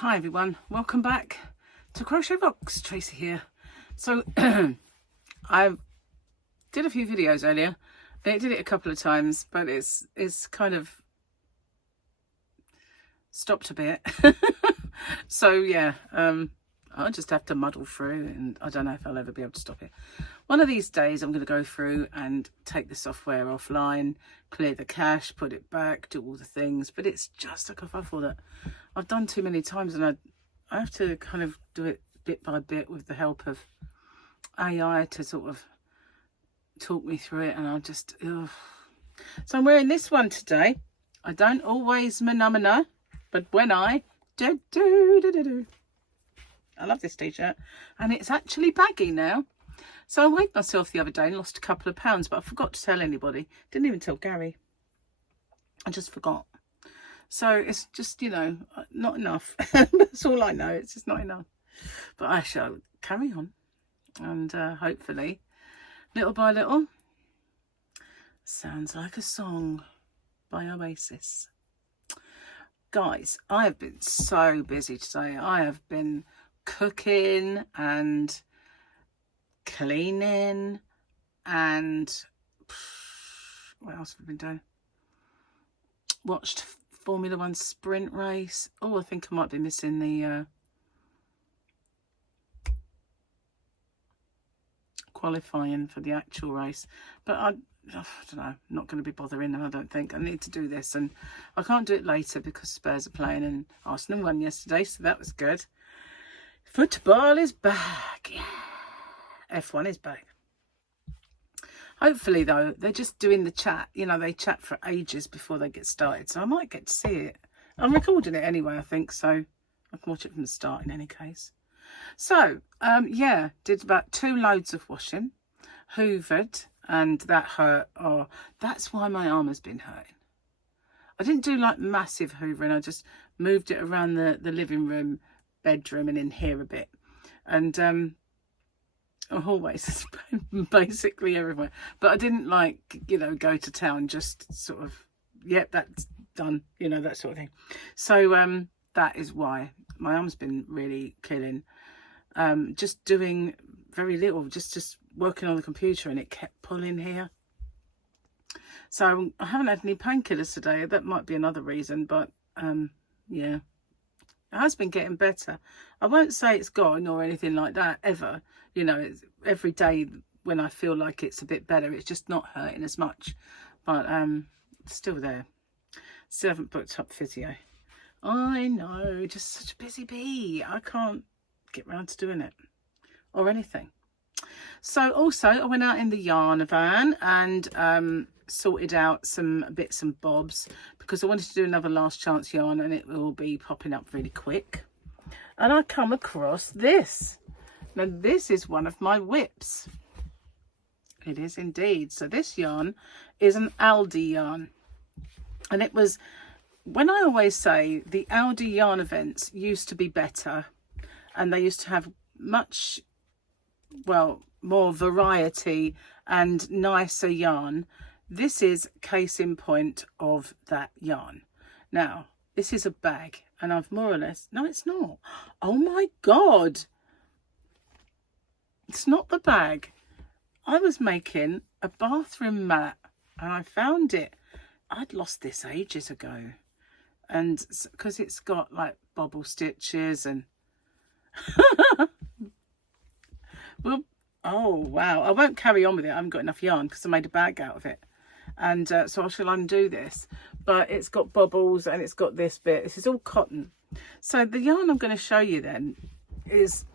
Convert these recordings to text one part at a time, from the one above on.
Hi everyone, welcome back to Crochet Rocks. Tracy here. So I did a few videos earlier. I did it a couple of times, but it's kind of stopped a bit. So yeah, I'll just have to muddle through, and I don't know if I'll ever be able to stop it. One of these days I'm going to go through and take the software offline, clear the cache, put it back, do all the things, but it's just a kerfuffle that I've done too many times, and I have to kind of do it bit by bit with the help of AI to sort of talk me through it, and I just, ugh. So I'm wearing this one today. I don't always manumina, but when I do. I love this t-shirt, and it's actually baggy now. So I weighed myself the other day and lost a couple of pounds, but I forgot to tell anybody. Didn't even tell Gary. I just forgot. So it's just, you know, not enough. That's all I know. It's just not enough. But I shall carry on. And hopefully, little by little, sounds like a song by Oasis. Guys, I have been so busy today. I have been cooking and cleaning and what else have I been doing? Watched Formula One sprint race. Oh, I think I might be missing the qualifying for the actual race, but I don't know, I'm not going to be bothering them. I don't think I need to do this, and I can't do it later because Spurs are playing and Arsenal won yesterday, so that was good. Football is back. Yeah. F1 is back. Hopefully though, they're just doing the chat, you know, they chat for ages before they get started, so I might get to see it. I'm recording it anyway, I think, so I can watch it from the start in any case. So yeah, did about 2 loads of washing, hoovered, and that hurt. Oh, that's why my arm has been hurting. I didn't do like massive hoovering. I just moved it around the living room, bedroom, and in here a bit, and always basically everywhere. But I didn't, like, you know, go to town. Just sort of, yep, that's done, you know, that sort of thing. So that is why my arm's been really killing. Just doing very little, just working on the computer, and it kept pulling here. So I haven't had any painkillers today. That might be another reason, but yeah, it has been getting better. I won't say it's gone or anything like that ever. You know, it's every day when I feel like it's a bit better, it's just not hurting as much, but it's still there. Still haven't booked up physio. I know, just such a busy bee. I can't get round to doing it or anything. So also I went out in the yarn van and sorted out some bits and bobs because I wanted to do another last chance yarn, and it will be popping up really quick. And I come across this. Now this is one of my whips. It is indeed. So this yarn is an Aldi yarn, and it was, when I always say the Aldi yarn events used to be better, and they used to have much, well, more variety and nicer yarn. This is case in point of that yarn. Now, this is a bag, and I've more or less, no, it's not. Oh my God. It's not the bag. I was making a bathroom mat, and I found it. I'd lost this ages ago. And because it's got like bobble stitches and well, oh wow, I won't carry on with it. I haven't got enough yarn because I made a bag out of it, and so I shall undo this. But it's got bobbles and it's got this bit. This is all cotton. So the yarn I'm going to show you then is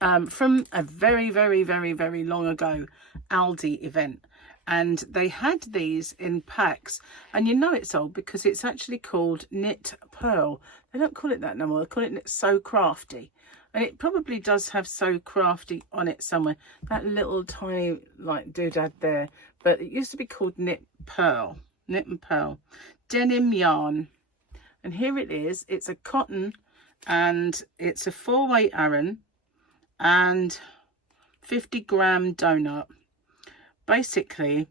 from a very long ago Aldi event, and they had these in packs, and you know it's old because it's actually called Knit Purl. They don't call it that no more. They call it Knit So Crafty. And it probably does have So Crafty on it somewhere. That little tiny like doodad there. But it used to be called Knit Purl. Knit and Purl. Denim yarn. And here it is. It's a cotton, and it's a 4-way Aran and 50-gram donut. Basically,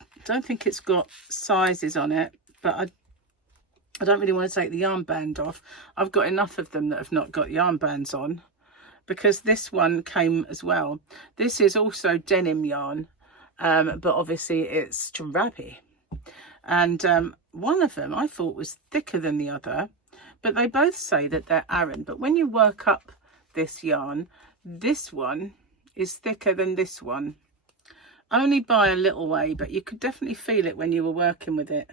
I don't think it's got sizes on it, but I don't really want to take the yarn band off. I've got enough of them that have not got yarn bands on, because this one came as well. This is also denim yarn, but obviously it's Trumpy. And one of them I thought was thicker than the other, but they both say that they're Aran. But when you work up this yarn, this one is thicker than this one. Only by a little way, but you could definitely feel it when you were working with it.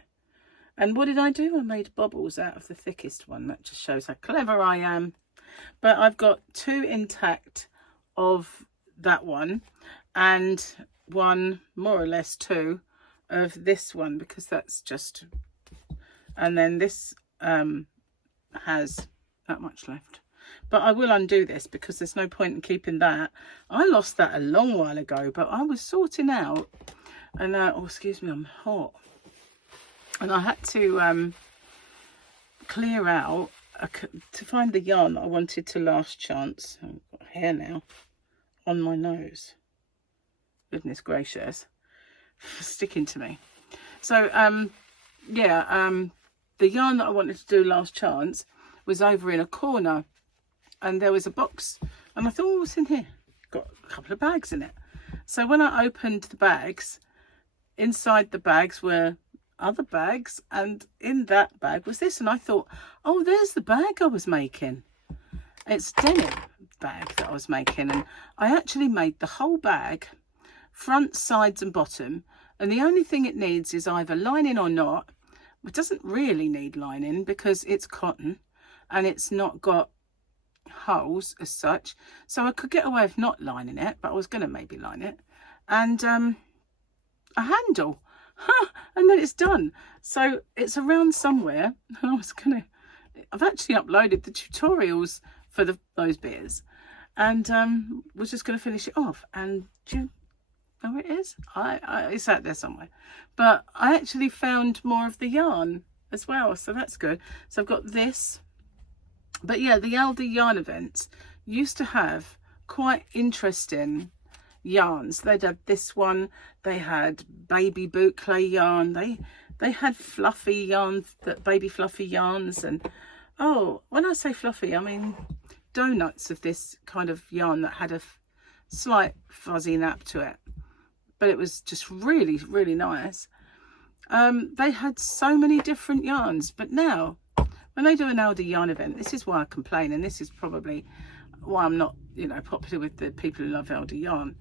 And what did I do? I made bobbles out of the thickest one. That just shows how clever I am. But I've got 2 intact of that one, and one, more or less 2, of this one, because that's just... And then this has that much left. But I will undo this, because there's no point in keeping that. I lost that a long while ago, but I was sorting out, and oh, excuse me, I'm hot. And I had to clear out to find the yarn that I wanted to last chance. I've got hair now on my nose. Goodness gracious, sticking to me. So yeah, the yarn that I wanted to do last chance was over in a corner, and there was a box, and I thought, oh, what's in here? Got a couple of bags in it. So when I opened the bags, inside the bags were other bags, and in that bag was this, and I thought, oh, there's the bag I was making. It's denim bag that I was making, and I actually made the whole bag, front, sides and bottom, and the only thing it needs is either lining or not. It doesn't really need lining because it's cotton and it's not got holes as such, so I could get away with not lining it, but I was going to maybe line it, and a handle. And then it's done. So it's around somewhere. I've actually uploaded the tutorials for those bits, and was just going to finish it off. And do you know where it is? It's out there somewhere. But I actually found more of the yarn as well, so that's good. So I've got this. But yeah, the Aldi yarn events used to have quite interesting yarns. They'd had this one, they had baby boot clay yarn, they had fluffy yarn, baby fluffy yarns, and oh, when I say fluffy, I mean donuts of this kind of yarn that had a slight fuzzy nap to it, but it was just really, really nice. They had so many different yarns, but now when they do an Aldi yarn event, this is why I complain, and this is probably why I'm not, you know, popular with the people who love Aldi yarn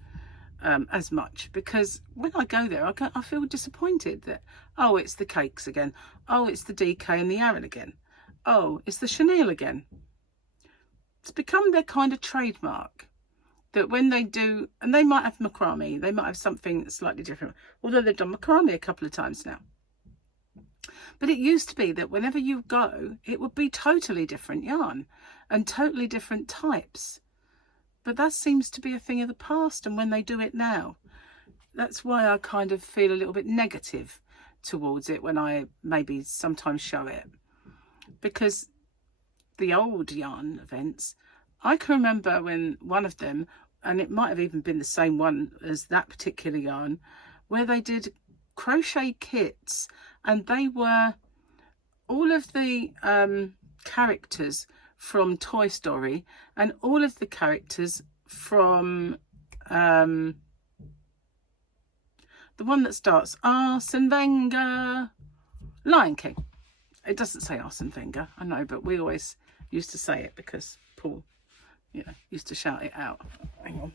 as much, because when I go there, I feel disappointed that, oh, it's the cakes again, oh, it's the DK and the Aran again, oh, it's the chenille again. It's become their kind of trademark that when they do, and they might have macrame, they might have something slightly different, although they've done macrame a couple of times now. But it used to be that whenever you go, it would be totally different yarn and totally different types. But that seems to be a thing of the past, and when they do it now, that's why I kind of feel a little bit negative towards it when I maybe sometimes show it. Because the old yarn events, I can remember when one of them, and it might have even been the same one as that particular yarn, where they did crochet kits, and they were all of the characters from Toy Story and all of the characters from the one that starts Arsene Wenger, Lion King. It doesn't say Arsene Wenger, I know, but we always used to say it because Paul, you know, used to shout it out. Hang on,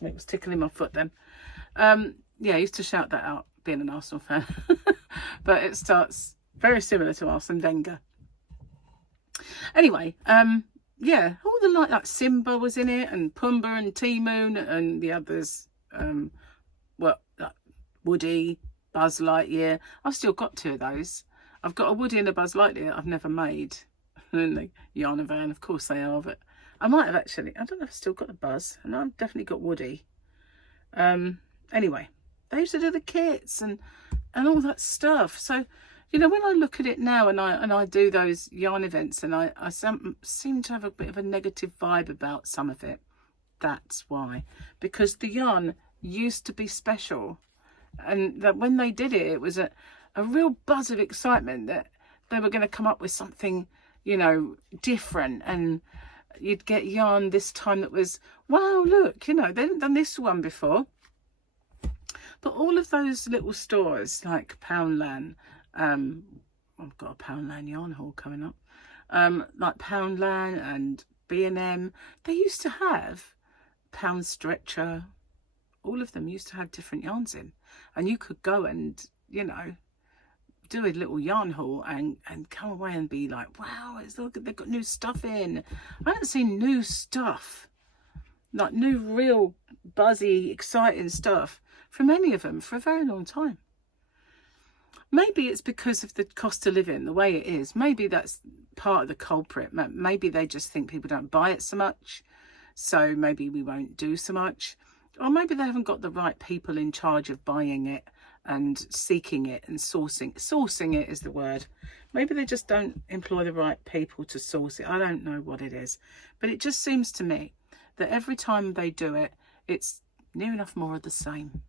it was tickling my foot then. Yeah, I used to shout that out, being an Arsenal fan. But it starts very similar to Arsene Wenger. Anyway, yeah, all the like Simba was in it, and Pumbaa and T-Moon and the others. Well, like Woody, Buzz Lightyear. I've still got 2 of those. I've got a Woody and a Buzz Lightyear that I've never made. And the Yarn Van, of course they are, but I might have actually. I don't know if I've still got the Buzz, and I've definitely got Woody. Anyway, they used to do the kits and all that stuff. So, you know, when I look at it now and I do those yarn events, and I seem to have a bit of a negative vibe about some of it. That's why, because the yarn used to be special, and that when they did it, it was a real buzz of excitement that they were going to come up with something, you know, different, and you'd get yarn this time that was, wow, look, you know, they hadn't done this one before. But all of those little stores like Poundland, I've got a Poundland yarn haul coming up, like Poundland and B&M, they used to have Pound Stretcher. All of them used to have different yarns in, and you could go and, you know, do a little yarn haul and come away and be like, wow, look, they've got new stuff in. I haven't seen new stuff, like new, real buzzy, exciting stuff from any of them for a very long time. Maybe it's because of the cost of living, the way it is. Maybe that's part of the culprit. Maybe they just think people don't buy it so much, so maybe we won't do so much. Or maybe they haven't got the right people in charge of buying it and seeking it and sourcing it is the word. Maybe they just don't employ the right people to source it. I don't know what it is, but it just seems to me that every time they do it, it's near enough more of the same,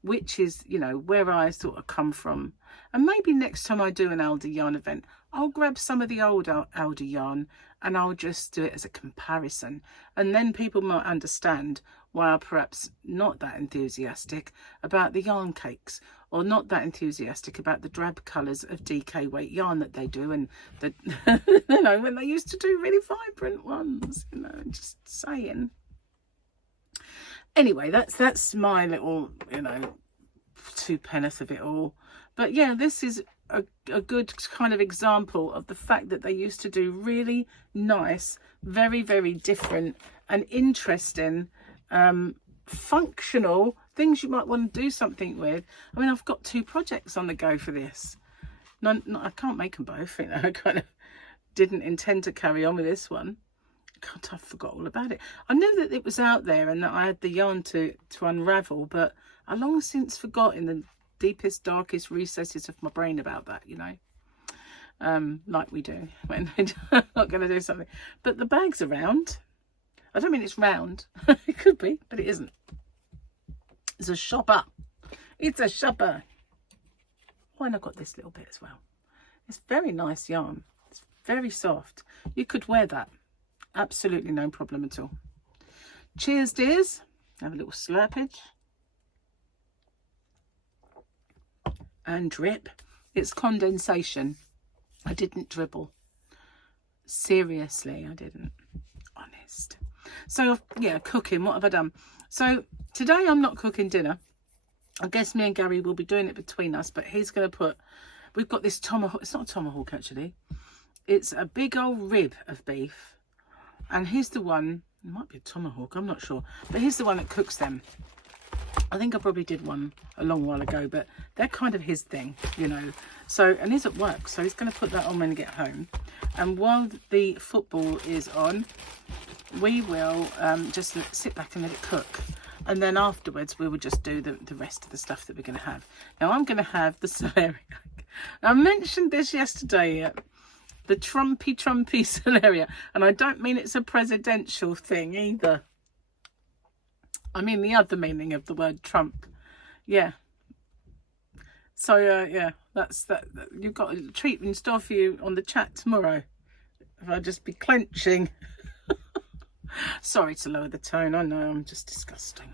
which is, you know, where I sort of come from. And maybe next time I do an Aldi yarn event, I'll grab some of the old Aldi yarn and I'll just do it as a comparison, and then people might understand why I'm perhaps not that enthusiastic about the yarn cakes, or not that enthusiastic about the drab colours of DK weight yarn that they do, and the you know, when they used to do really vibrant ones, you know, just saying. Anyway, that's my little, you know, 2 penneth of it all. But yeah, this is a good kind of example of the fact that they used to do really nice, very, very different and interesting, functional things you might want to do something with. I mean, I've got 2 projects on the go for this. No, I can't make them both, you know. I kind of didn't intend to carry on with this one. God, I forgot all about it. I knew that it was out there and that I had the yarn to unravel, but I long since forgot in the deepest, darkest recesses of my brain about that, you know, like we do when we're not going to do something. But the bag's around. I don't mean it's round. It could be, but it isn't. It's a shopper. It's a shopper. Oh, and I've got this little bit as well. It's very nice yarn. It's very soft. You could wear that. Absolutely no problem at all. Cheers, dears. Have a little slurpage. And drip. It's condensation. I didn't dribble. Seriously, I didn't. Honest. So, yeah, cooking. What have I done? So, today I'm not cooking dinner. I guess me and Gary will be doing it between us, but he's going to put... We've got this tomahawk. It's not a tomahawk, actually. It's a big old rib of beef. And he's the one... It might be a tomahawk, I'm not sure. But he's the one that cooks them. I think I probably did one a long while ago, but they're kind of his thing, you know. So, and he's at work, so he's going to put that on when I get home. And while the football is on, we will just sit back and let it cook. And then afterwards, we will just do the rest of the stuff that we're going to have. Now, I'm going to have the Celeriac. I mentioned this yesterday, the Trumpy Celeriac. And I don't mean it's a presidential thing either. I mean the other meaning of the word Trump. Yeah. So, yeah, that's that. You've got a treat in store for you on the chat tomorrow. If I just be clenching. Sorry to lower the tone. I know, I'm just disgusting.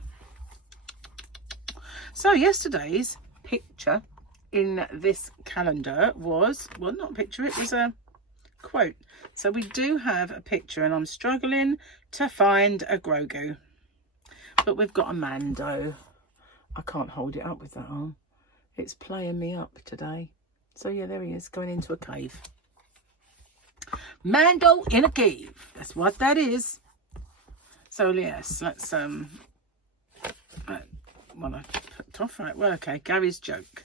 So, yesterday's picture in this calendar was, well, not a picture, it was a quote. So, we do have a picture, and I'm struggling to find a Grogu. But we've got a Mando. I can't hold it up with that arm. It's playing me up today. So yeah, there he is, going into a cave. Mando in a cave. That's what that is. So yes, let's well, I put off right. Well, okay, Gary's joke.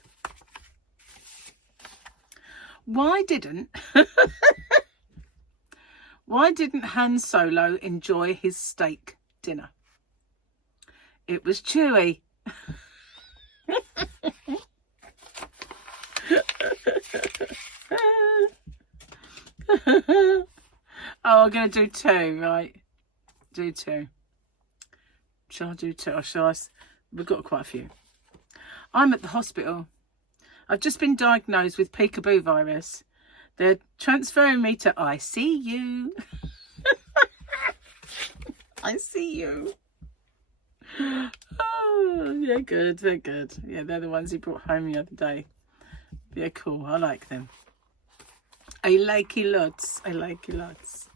Why didn't Han Solo enjoy his steak dinner? It was chewy. Oh, I'm going to do 2, right? Do 2. Shall I do 2? Or shall I? We've got quite a few. I'm at the hospital. I've just been diagnosed with peekaboo virus. They're transferring me to ICU. I see you. Oh, yeah, good. They're good. Yeah, they're the ones he brought home the other day. Yeah, cool. I like them. I like you lots. I like you lots.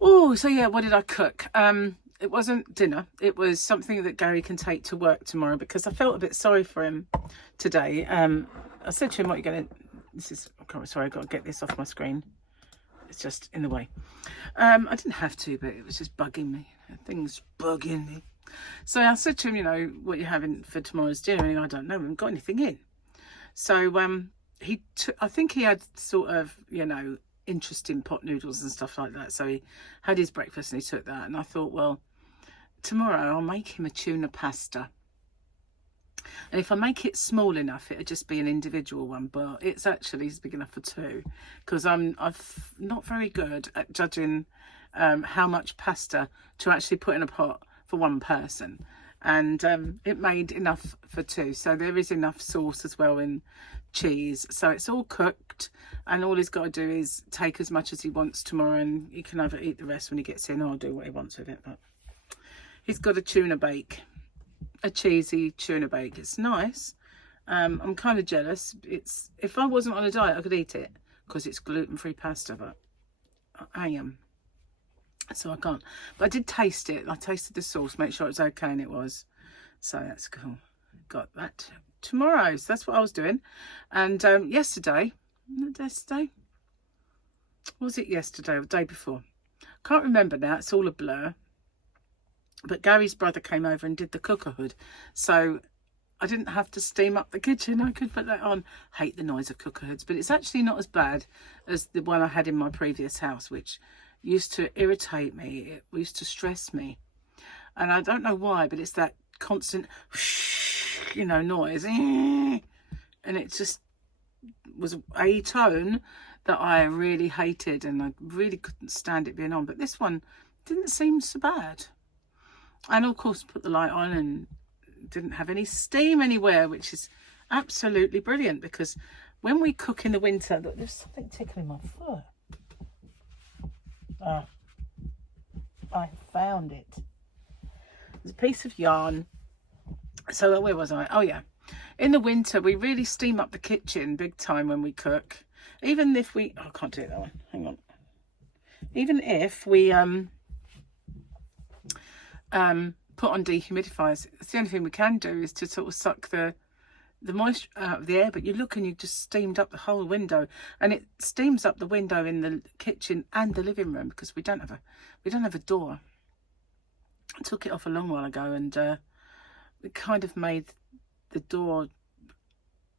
Oh, so yeah, what did I cook? It wasn't dinner. It was something that Gary can take to work tomorrow, because I felt a bit sorry for him today. I said to him, what are you going to... This is... Oh, sorry, I've got to get this off my screen. It's just in the way. I didn't have to, but it was just bugging me. Things bugging me. So I said to him, you know, what you're having for tomorrow's dinner? And I don't know, we haven't got anything in. So I think he had sort of, you know, interest in pot noodles and stuff like that. So he had his breakfast and he took that. And I thought, well, tomorrow I'll make him a tuna pasta. And if I make it small enough, it'll just be an individual one, but it's actually big enough for two, because I'm not very good at judging how much pasta to actually put in a pot for one person. And it made enough for two, so there is enough sauce as well in cheese, so it's all cooked, and all he's got to do is take as much as he wants tomorrow, and he can either eat the rest when he gets in or do what he wants with it. But he's got a tuna bake, a cheesy tuna bake. It's nice. I'm kind of jealous. It's, if I wasn't on a diet, I could eat it because it's gluten-free pasta, but I am, so I can't. But I did taste it. I tasted the sauce, make sure it was okay, and it was. So that's cool. Got that tomorrow. So that's what I was doing. And yesterday, was it yesterday or the day before? Can't remember now. It's all a blur. But Gary's brother came over and did the cooker hood, so I didn't have to steam up the kitchen. I could put that on. Hate the noise of cooker hoods, but it's actually not as bad as the one I had in my previous house, which used to irritate me. It used to stress me, and I don't know why, but it's that constant, you know, noise, and it just was a tone that I really hated, and I really couldn't stand it being on. But this one didn't seem so bad. And of course put the light on and didn't have any steam anywhere, which is absolutely brilliant, because when we cook in the winter, look, there's something tickling my foot. I found it. There's a piece of yarn. So where was I? Oh yeah, in the winter we really steam up the kitchen big time when we cook. Even if we, oh, I can't do that one, hang on. Even if we put on dehumidifiers, it's the only thing we can do is to sort of suck the moisture out of the air. But you look and you just steamed up the whole window, and it steams up the window in the kitchen and the living room, because we don't have a door. I took it off a long while ago, and it kind of made the door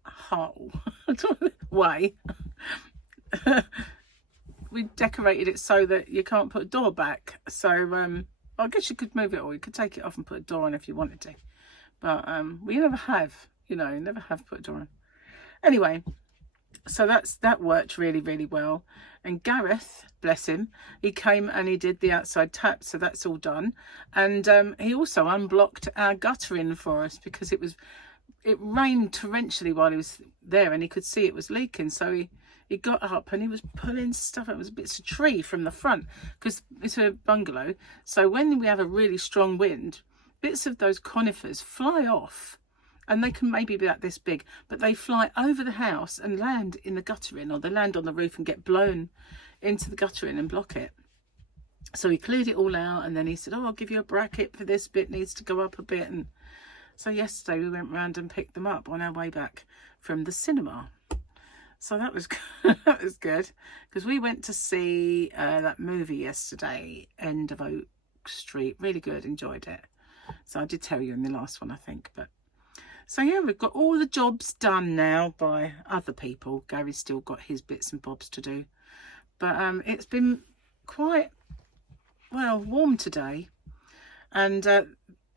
hole way. We decorated it so that you can't put a door back, so I guess you could move it, or you could take it off and put a door on if you wanted to. But we never have, you know, never have put a door on. Anyway, so that worked really, really well. And Gareth, bless him, he came and he did the outside tap, so that's all done. And he also unblocked our guttering for us, because it rained torrentially while he was there, and he could see it was leaking. So he got up and he was pulling stuff. It was bits of tree from the front, because it's a bungalow. So when we have a really strong wind, bits of those conifers fly off, and they can maybe be like this big, but they fly over the house and land in the guttering, or they land on the roof and get blown into the guttering and block it. So he cleared it all out, and then he said, oh, I'll give you a bracket for this bit, needs to go up a bit. And so yesterday we went round and picked them up on our way back from the cinema. So that was that was good, because we went to see that movie yesterday, End of Oak Street. Really good, enjoyed it. So I did tell you in the last one, I think. But so yeah, we've got all the jobs done now by other people. Gary's still got his bits and bobs to do. But it's been quite, well, warm today. And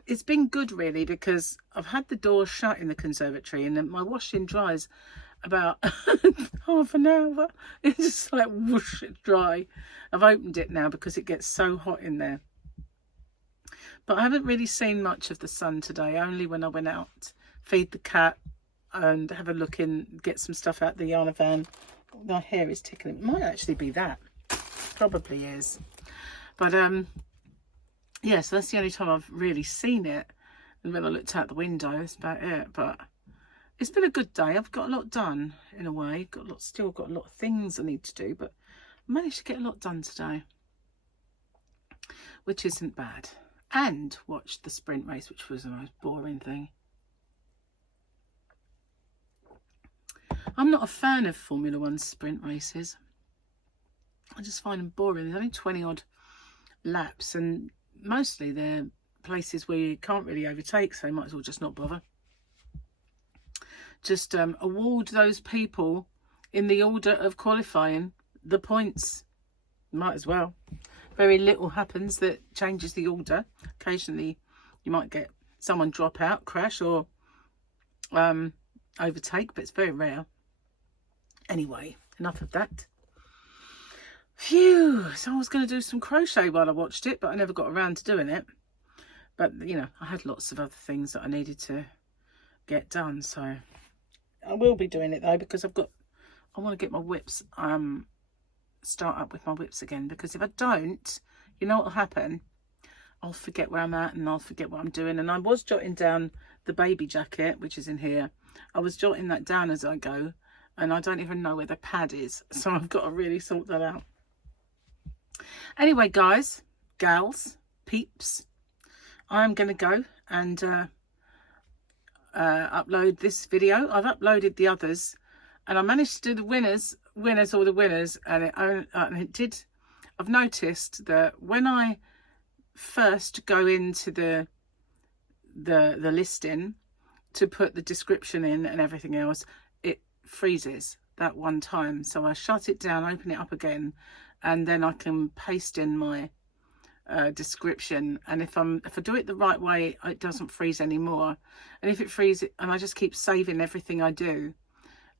it's been good, really, because I've had the door shut in the conservatory, and then my washing dries about half an hour. It's just like whoosh, it's dry. I've opened it now because it gets so hot in there. But I haven't really seen much of the sun today, only when I went out, feed the cat and have a look in, get some stuff out the yarn van. my hair is tickling. It might actually be that. Probably is. But yeah, so that's the only time I've really seen it. And when I looked out the window, that's about it. But it's been a good day. I've got a lot done in a way. Still got a lot of things I need to do, but I managed to get a lot done today, which isn't bad. And watched the sprint race, which was the most boring thing. I'm not a fan of Formula One sprint races. I just find them boring. There's only 20 odd laps, and mostly they're places where you can't really overtake, so you might as well just not bother. Just award those people in the order of qualifying the points. Might as well. Very little happens that changes the order. Occasionally you might get someone drop out, crash, or overtake, but it's very rare. Anyway, enough of that. Phew, so I was going to do some crochet while I watched it, but I never got around to doing it. But, you know, I had lots of other things that I needed to get done, so I will be doing it though, because I want to get my whips, start up with my whips again, because if I don't, you know what will happen? I'll forget where I'm at and I'll forget what I'm doing. And I was jotting down the baby jacket, which is in here. I was jotting that down as I go, and I don't even know where the pad is, so I've got to really sort that out. Anyway, guys, gals, peeps, I'm going to go and upload this video. I've uploaded the others, and I managed to do the winners, and it did. I've noticed that when I first go into the listing to put the description in and everything else, it freezes that one time. So I shut it down, open it up again, and then I can paste in my description. And if I do it the right way, it doesn't freeze anymore. And if it freezes, and I just keep saving everything I do,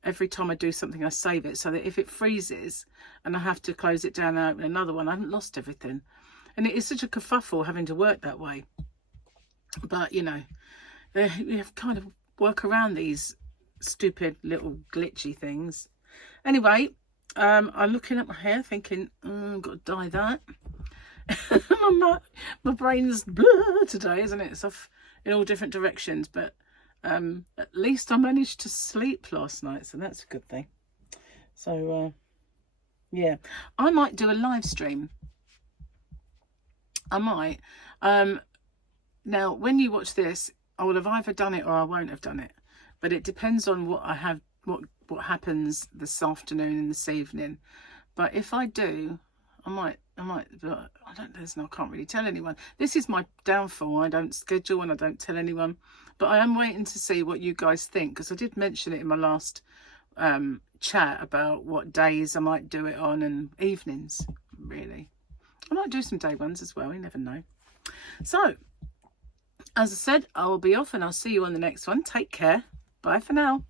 every time I do something I save it, so that if it freezes and I have to close it down and open another one, I haven't lost everything. And it is such a kerfuffle having to work that way, but you know, you have kind of work around these stupid little glitchy things. Anyway, I'm looking at my hair thinking, I've got to dye that. my brain's blur today, isn't it? It's off in all different directions, but at least I managed to sleep last night, so that's a good thing. So yeah, I might do a live stream. I might. Now when you watch this, I will have either done it or I won't have done it, but it depends on what I have, what happens this afternoon and this evening. But if I do, I might, but I can't really tell anyone. This is my downfall. I don't schedule and I don't tell anyone, but I am waiting to see what you guys think, because I did mention it in my last chat about what days I might do it on, and evenings, really. I might do some day ones as well, you never know. So, as I said, I will be off and I'll see you on the next one. Take care. Bye for now.